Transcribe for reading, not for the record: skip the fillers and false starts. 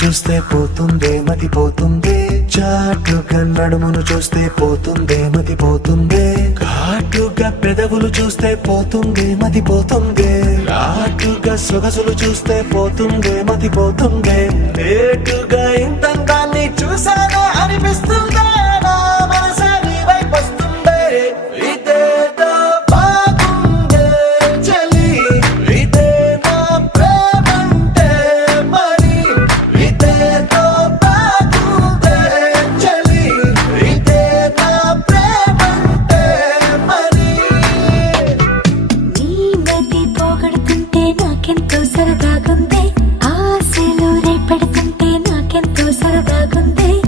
చూస్తే పోతుందే మతి పోతుందే, చాటుగా నడుమును చూస్తే పోతుందే మతి పోతుందే, ఘాటుగా పెదవులు చూస్తే పోతుందే మతి పోతుందే, ఘాటుగా సొగసులు చూస్తే పోతుందే మతి పోతుందే, లేటుగా ఇంతంగాన్ని చూసే